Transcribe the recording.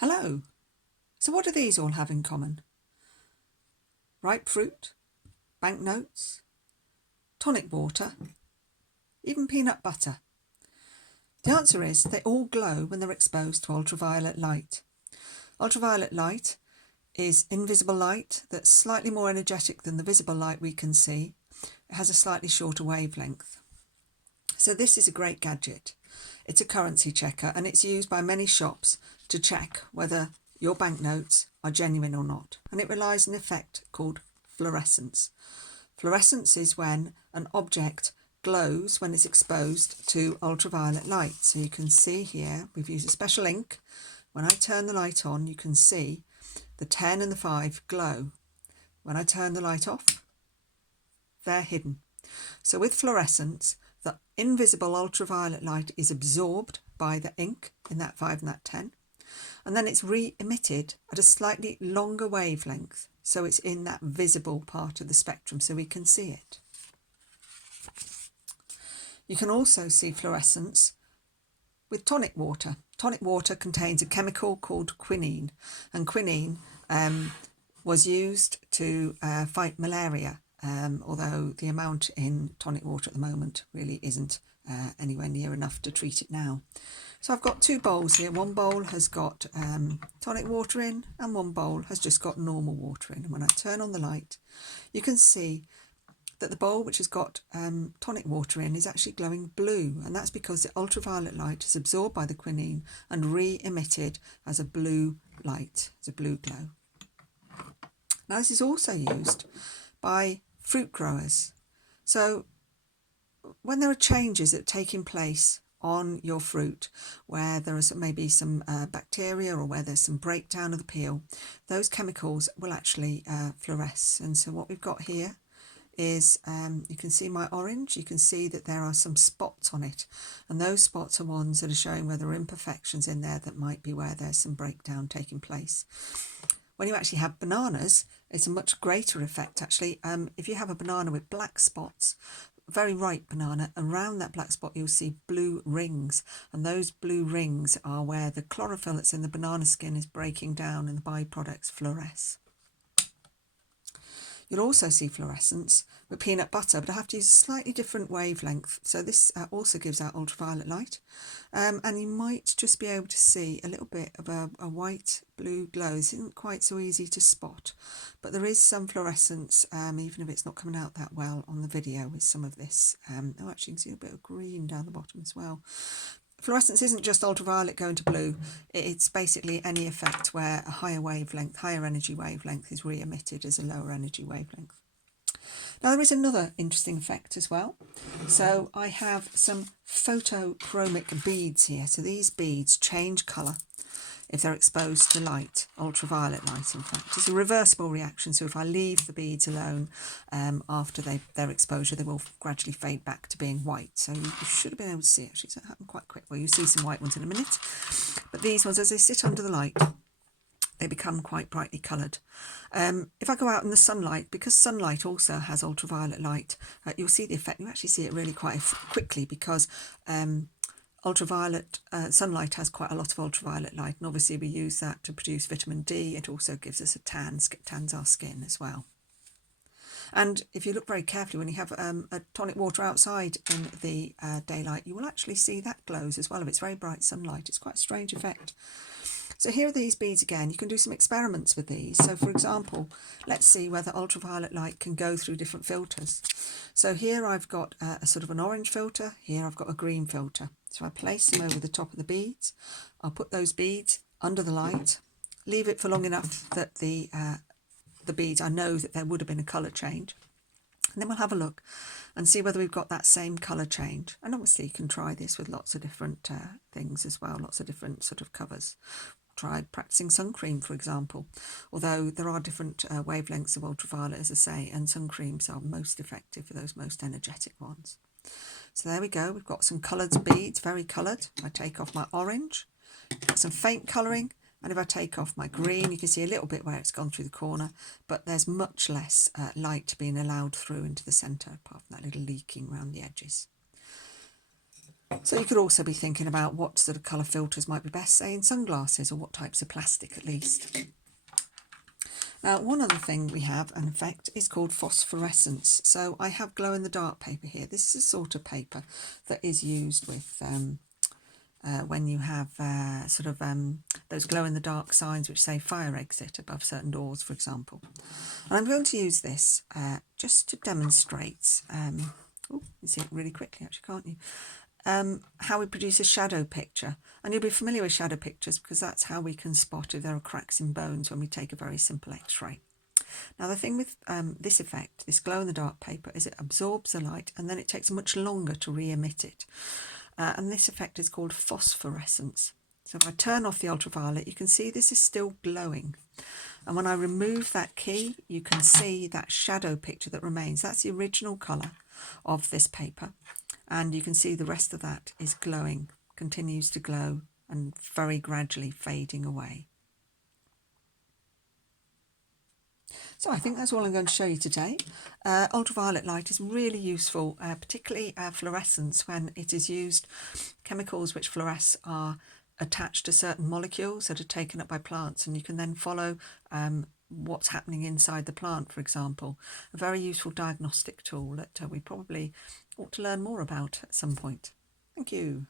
Hello. So what do these all have in common? Ripe fruit, banknotes, tonic water, even peanut butter. The answer is they all glow when they're exposed to ultraviolet light. Ultraviolet light is invisible light that's slightly more energetic than the visible light we can see. It has a slightly shorter wavelength. So this is a great gadget. It's a currency checker and it's used by many shops to check whether your banknotes are genuine or not. And it relies on an effect called fluorescence. Fluorescence is when an object glows when it's exposed to ultraviolet light. So you can see here, we've used a special ink. When I turn the light on, you can see the 10 and the 5 glow. When I turn the light off, they're hidden. So with fluorescence, the invisible ultraviolet light is absorbed by the ink in that 5 and that 10, and then it's re-emitted at a slightly longer wavelength, so it's in that visible part of the spectrum, so we can see it. You can also see fluorescence with tonic water. Tonic water contains a chemical called quinine, and quinine was used to fight malaria. Although the amount in tonic water at the moment really isn't anywhere near enough to treat it now. So I've got two bowls here. One bowl has got tonic water in and one bowl has just got normal water in. And when I turn on the light, you can see that the bowl which has got tonic water in is actually glowing blue, and that's because the ultraviolet light is absorbed by the quinine and re-emitted as a blue light, as a blue glow. Now this is also used by fruit growers. So when there are changes that are taking place on your fruit, where there is maybe some bacteria or where there's some breakdown of the peel, those chemicals will actually fluoresce. And so what we've got here is, you can see my orange, you can see that there are some spots on it, and those spots are ones that are showing where there are imperfections in there that might be where there's some breakdown taking place. When you actually have bananas, it's a much greater effect actually. If you have a banana with black spots, very ripe banana, around that black spot you'll see blue rings, and those blue rings are where the chlorophyll that's in the banana skin is breaking down and the byproducts fluoresce. You'll also see fluorescence with peanut butter, but I have to use a slightly different wavelength. So this also gives out ultraviolet light. And you might just be able to see a little bit of a white-blue glow. This isn't quite so easy to spot, but there is some fluorescence, even if it's not coming out that well on the video with some of this. Oh, actually you can see a bit of green down the bottom as well. Fluorescence isn't just ultraviolet going to blue, it's basically any effect where a higher wavelength, higher energy wavelength is re-emitted as a lower energy wavelength. Now there is another interesting effect as well. So I have some photochromic beads here. So these beads change colour if they're exposed to light, ultraviolet light in fact. It's a reversible reaction, so if I leave the beads alone after their exposure, they will gradually fade back to being white. So you should have been able to see, actually, so it happened quite quick. Well, you'll see some white ones in a minute, but these ones, as they sit under the light, they become quite brightly coloured. If I go out in the sunlight, because sunlight also has ultraviolet light, you'll see the effect. You actually see it really quite quickly because ultraviolet sunlight has quite a lot of ultraviolet light, and obviously we use that to produce vitamin D. It also gives us a tan, tans our skin as well. And if you look very carefully, when you have a tonic water outside in the daylight, you will actually see that glows as well if it's very bright sunlight. It's quite a strange effect. So here are these beads again. You can do some experiments with these. So for example, let's see whether ultraviolet light can go through different filters. So here I've got a sort of an orange filter. Here I've got a green filter. So I place them over the top of the beads. I'll put those beads under the light, leave it for long enough that the beads, I know that there would have been a colour change. And then we'll have a look and see whether we've got that same colour change. And obviously you can try this with lots of different things as well, lots of different sort of covers. Try practicing sun cream, for example, although there are different wavelengths of ultraviolet, as I say, and sun creams are most effective for those most energetic ones. So there we go, we've got some coloured beads, very coloured. I take off my orange, got some faint colouring, and if I take off my green, you can see a little bit where it's gone through the corner, but there's much less light being allowed through into the centre, apart from that little leaking around the edges. So you could also be thinking about what sort of colour filters might be best, say in sunglasses, or what types of plastic at least. Now, one other thing we have, an effect, is called phosphorescence. So I have glow-in-the-dark paper here. This is a sort of paper that is used with when you have those glow-in-the-dark signs which say fire exit above certain doors, for example. And I'm going to use this just to demonstrate, you see it really quickly actually, can't you? How we produce a shadow picture. And you'll be familiar with shadow pictures because that's how we can spot if there are cracks in bones when we take a very simple x-ray. Now the thing with this effect, this glow-in-the-dark paper, is it absorbs the light and then it takes much longer to re-emit it. And this effect is called phosphorescence. So if I turn off the ultraviolet, you can see this is still glowing. And when I remove that key, you can see that shadow picture that remains. That's the original colour of this paper. And you can see the rest of that is glowing, continues to glow and very gradually fading away. So I think that's all I'm going to show you today. Ultraviolet light is really useful, particularly fluorescence, when it is used. Chemicals which fluoresce are attached to certain molecules that are taken up by plants, and you can then follow what's happening inside the plant, for example. A very useful diagnostic tool that we probably ought to learn more about at some point. Thank you.